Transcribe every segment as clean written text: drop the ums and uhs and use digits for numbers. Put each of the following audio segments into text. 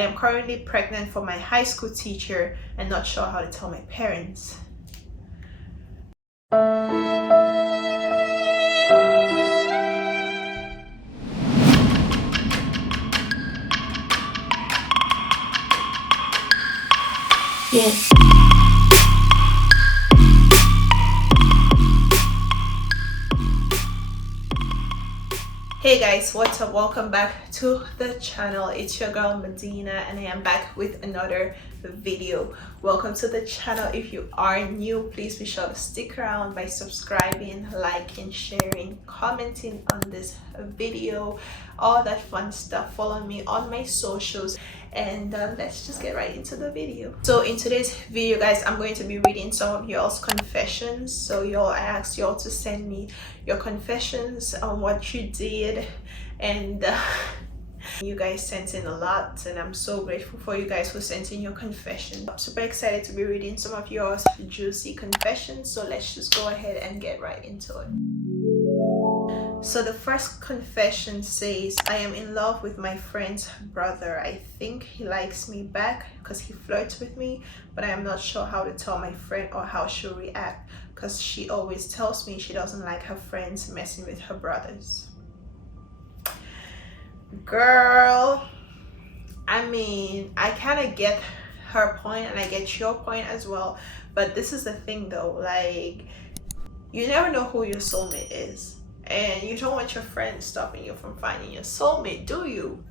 I am currently pregnant for my high school teacher and not sure how to tell my parents. Yeah. Hey guys, what's up? Welcome back to the channel. It's your girl Madina and I am back with another video. Welcome to the channel. If you are new, please be sure to stick around by subscribing, liking, sharing, commenting on this video, all that fun stuff. Follow me on my socials and let's just get right into the video. So in today's video guys, I'm going to be reading some of y'all's confessions. So I asked y'all to send me your confessions on what you did, and you guys sent in a lot and I'm so grateful for you guys who sent in your confession. I'm super excited to be reading some of yours juicy confessions, so let's just go ahead and get right into it. So the first confession says, I am in love with my friend's brother. I think he likes me back because he flirts with me, but I am not sure how to tell my friend or how she'll react because she always tells me she doesn't like her friends messing with her brothers. Girl, I mean, I kind of get her point and I get your point as well, but this is the thing though, like, you never know who your soulmate is. And you don't want your friends stopping you from finding your soulmate, do you?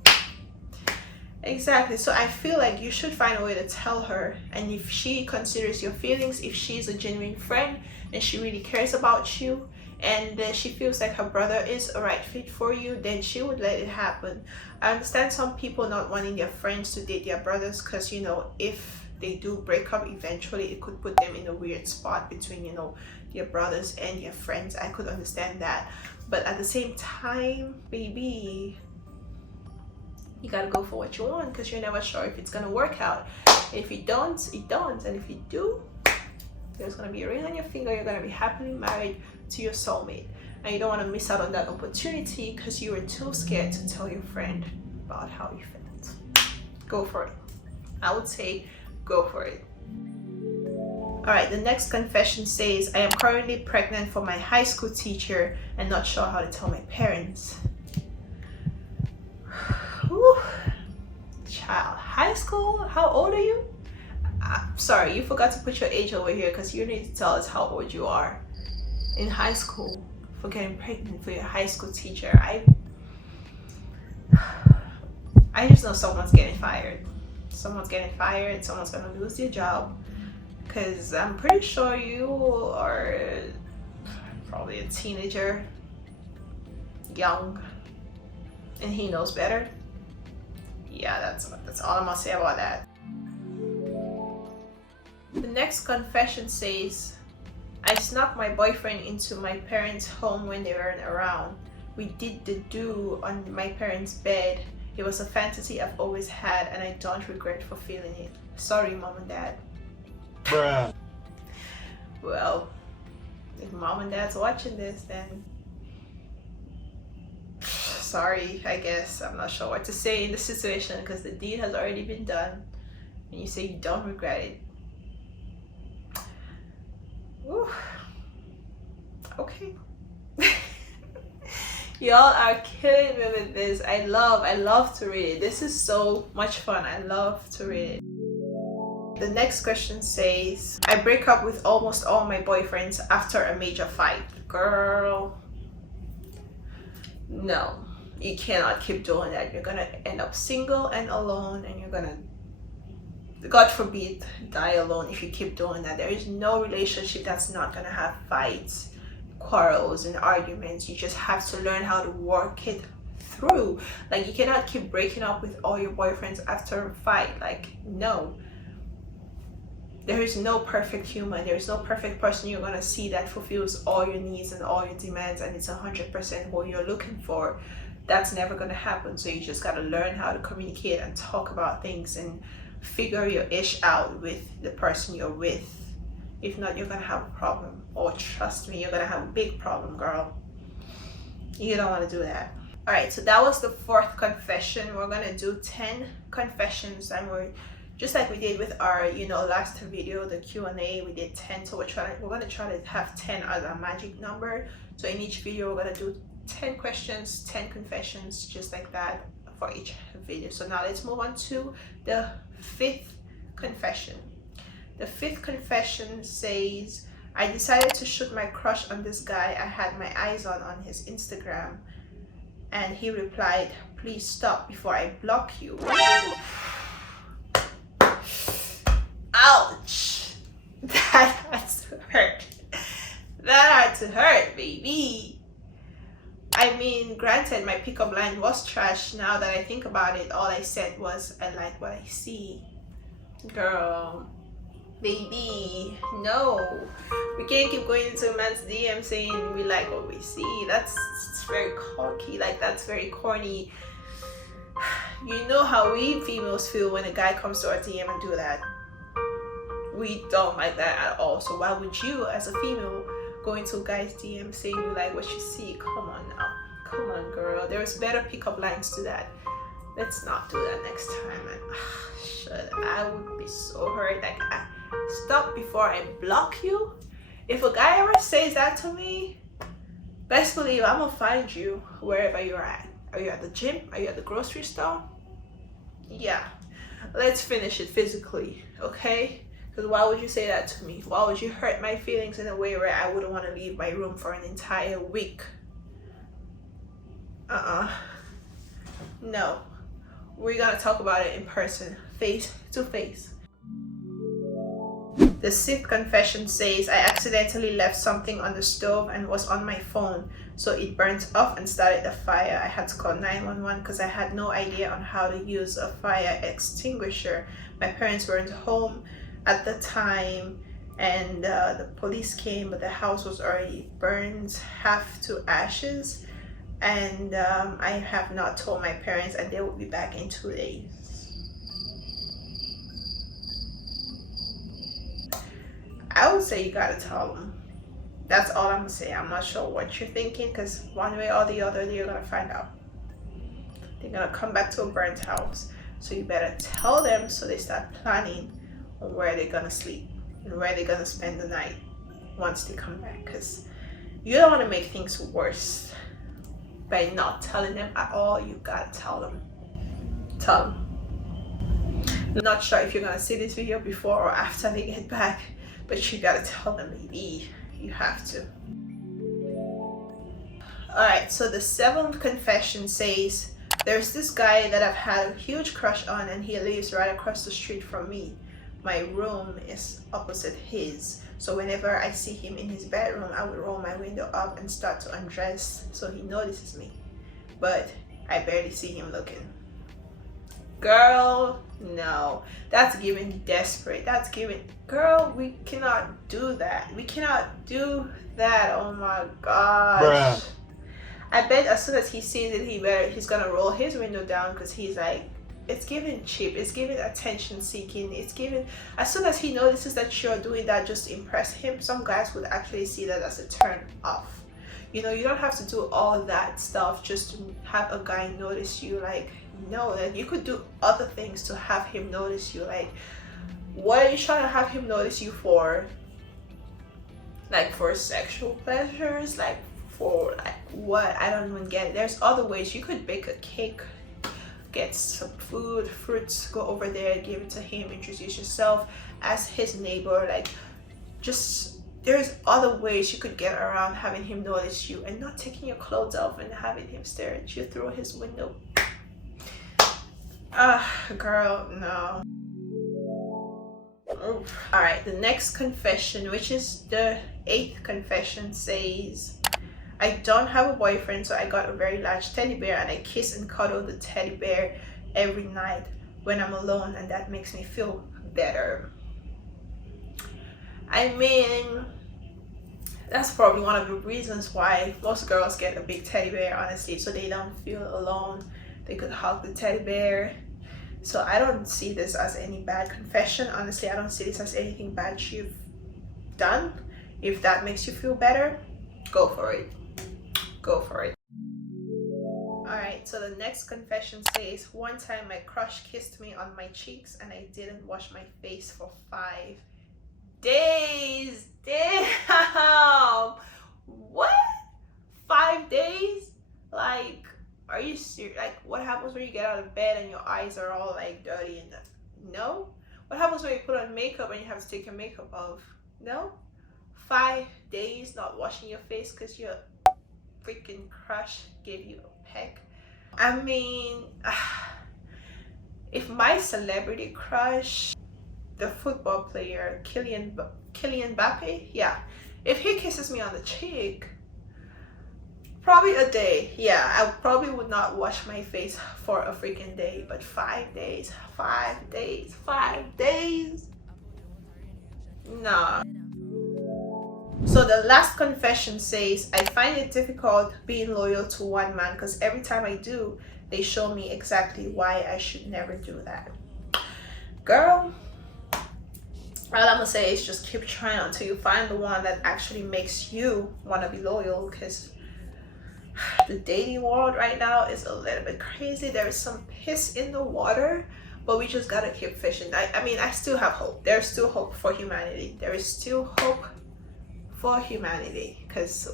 Exactly. So I feel like you should find a way to tell her. And if she considers your feelings, if she's a genuine friend and she really cares about you, and she feels like her brother is a right fit for you, then she would let it happen. I understand some people not wanting their friends to date their brothers because, you know, if they do break up eventually, it could put them in a weird spot between, you know, your brothers and your friends. I could understand that, but at the same time, baby, you gotta go for what you want because you're never sure if it's gonna work out. If you don't, it don't, and if you do, there's gonna be a ring on your finger. You're gonna be happily married to your soulmate, and you don't want to miss out on that opportunity because you were too scared to tell your friend about how you felt. Go for it. I would say go for it. Alright, the next confession says, I am currently pregnant for my high school teacher and not sure how to tell my parents. Whew. Child, high school? How old are you? Sorry, you forgot to put your age over here because you need to tell us how old you are in high school for getting pregnant for your high school teacher. I just know someone's getting fired. Someone's getting fired, someone's gonna lose their job. Because I'm pretty sure you are probably a teenager, young, and he knows better. Yeah, that's all I'm gonna say about that. The next confession says, I snuck my boyfriend into my parents' home when they weren't around. We did the do on my parents' bed. It was a fantasy I've always had and I don't regret for feeling it. Sorry, mom and dad. Bruh. Well, if mom and dad's watching this, then sorry, I guess. I'm not sure what to say in this situation because the deed has already been done and you say you don't regret it. Ooh. Okay. Y'all are killing me with this. I love to read it. This is so much fun. I love to read it. The next question says, I break up with almost all my boyfriends after a major fight. Girl, no, you cannot keep doing that. You're gonna end up single and alone, and you're gonna, God forbid, die alone if you keep doing that. There is no relationship that's not gonna have fights, quarrels, and arguments. You just have to learn how to work it through. Like, you cannot keep breaking up with all your boyfriends after a fight. Like, no. There is no perfect human. There is no perfect person you're gonna see that fulfills all your needs and all your demands and it's 100% what you're looking for. That's never gonna happen. So you just gotta learn how to communicate and talk about things and figure your ish out with the person you're with. If not, you're gonna have a problem. Or trust me, you're gonna have a big problem, girl. You don't want to do that. All right, so that was the fourth confession. We're gonna do 10 confessions, and we're just like we did with our, last video, the Q&A. We did 10, so we're gonna try to have 10 as a magic number. So in each video, we're gonna do 10 questions, 10 confessions, just like that for each video. So now let's move on to the fifth confession. The fifth confession says, I decided to shoot my crush on this guy I had my eyes on his Instagram. And he replied, please stop before I block you. Ouch! That had to hurt. That had to hurt, baby. I mean, granted, my pickup line was trash. Now that I think about it, all I said was, I like what I see. Girl, baby, no. We can't keep going into man's DM saying we like what we see. That's very cocky. Like, that's very corny. You know how we females feel when a guy comes to our DM and do that. We don't like that at all. So why would you, as a female, go into a guy's DM saying you like what you see? Come on now. Come on, girl. There's better pickup lines to that. Let's not do that next time. And I would be so hurt. Like, stop before I block you. If a guy ever says that to me, best believe I'm gonna find you wherever you're at. Are you at the gym? Are you at the grocery store? Yeah. Let's finish it physically, okay? Because why would you say that to me? Why would you hurt my feelings in a way where I wouldn't want to leave my room for an entire week? No. We're gonna talk about it in person, face to face. The sixth confession says, I accidentally left something on the stove and was on my phone, so it burnt off and started a fire. I had to call 911 because I had no idea on how to use a fire extinguisher. My parents weren't home at the time, and the police came, but the house was already burned half to ashes, and I have not told my parents, and they will be back in 2 days. I would say you gotta tell them. That's all I'm gonna say. I'm not sure what you're thinking, because one way or the other, you're gonna find out. They're gonna come back to a burnt house. So you better tell them so they start planning on where they're gonna sleep and where they're gonna spend the night once they come back, because you don't want to make things worse by not telling them at all. You gotta tell them. Tell them. I'm not sure if you're gonna see this video before or after they get back, but you gotta tell them, baby. You have to. Alright, so the seventh confession says, there's this guy that I've had a huge crush on, and he lives right across the street from me. My room is opposite his, so whenever I see him in his bedroom, I would roll my window up and start to undress so he notices me. But I barely see him looking. Girl, no. That's giving desperate. That's giving, girl, we cannot do that. We cannot do that. Oh my gosh. Bruh. I bet as soon as he sees it, he's gonna roll his window down, because he's like, it's giving cheap, it's giving attention seeking, it's giving, as soon as he notices that you're doing that just to impress him, some guys would actually see that as a turn off. You know, you don't have to do all that stuff just to have a guy notice you. Like, no, that you could do other things to have him notice you. Like, what are you trying to have him notice you for? Like, for sexual pleasures? Like, for like what? I don't even get it. There's other ways. You could bake a cake, get some food, fruits, go over there, give it to him, introduce yourself as his neighbor. Like, just, there's other ways you could get around having him notice you, and not taking your clothes off and having him stare at you through his window. Girl, no. Alright, the next confession, which is the eighth confession, says, I don't have a boyfriend, so I got a very large teddy bear, and I kiss and cuddle the teddy bear every night when I'm alone, and that makes me feel better. I mean, that's probably one of the reasons why most girls get a big teddy bear, honestly, so they don't feel alone. They could hug the teddy bear. So I don't see this as any bad confession. Honestly, I don't see this as anything bad you've done. If that makes you feel better, go for it. Go for it. All Alright, so the next confession says, one time my crush kissed me on my cheeks and I didn't wash my face for 5 days. Damn! What? 5 days? Like, are you serious? Like, what happens when you get out of bed and your eyes are all like dirty and no? What happens when you put on makeup and you have to take your makeup off? No? 5 days not washing your face because your freaking crush gave you a peck? I mean, if my celebrity crush, the football player Kylian Mbappe, yeah, if he kisses me on the cheek, probably a day. Yeah, I probably would not wash my face for a freaking day, but 5 days, 5 days, 5 days, nah. So the last confession says, I find it difficult being loyal to one man because every time I do, they show me exactly why I should never do that. Girl, all I'm gonna say is just keep trying until you find the one that actually makes you want to be loyal, because the dating world right now is a little bit crazy. There is some piss in the water, but we just gotta keep fishing. I mean, I still have hope. There's still hope for humanity. There is still hope for humanity, because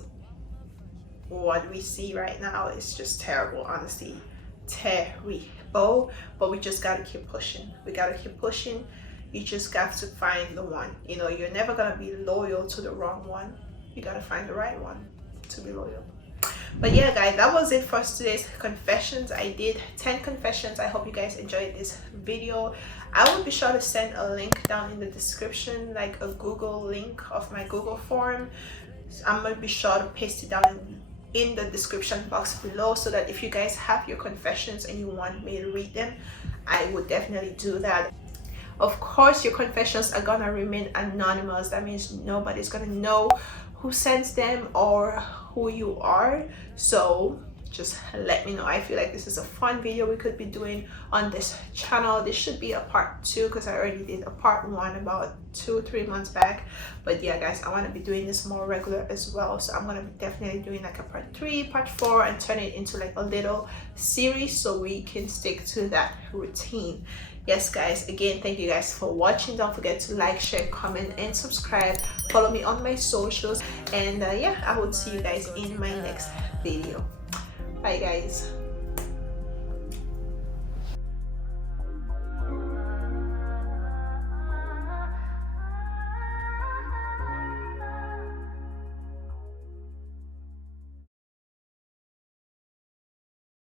what we see right now is just terrible, honestly, terrible. But we just gotta keep pushing. We gotta keep pushing. You just got to find the one. You know, you're never gonna be loyal to the wrong one. You gotta find the right one to be loyal. But yeah, guys, that was it for today's confessions. I did 10 confessions. I hope you guys enjoyed this video. I will be sure to send a link down in the description, like a Google link of my Google form. I'm gonna be sure to paste it down in the description box below, so that if you guys have your confessions and you want me to read them, I would definitely do that. Of course, your confessions are gonna remain anonymous. That means nobody's gonna know who sends them or who you are. So just let me know. I feel like this is a fun video we could be doing on this channel. This should be a part 2 because I already did a part 1 about 2-3 months back. But yeah, guys, I want to be doing this more regular as well. So I'm going to be definitely doing like a part 3, part 4, and turn it into like a little series so we can stick to that routine. Yes, guys, again, thank you guys for watching. Don't forget to like, share, comment, and subscribe. Follow me on my socials. And yeah, I will see you guys in my next video. Bye, guys.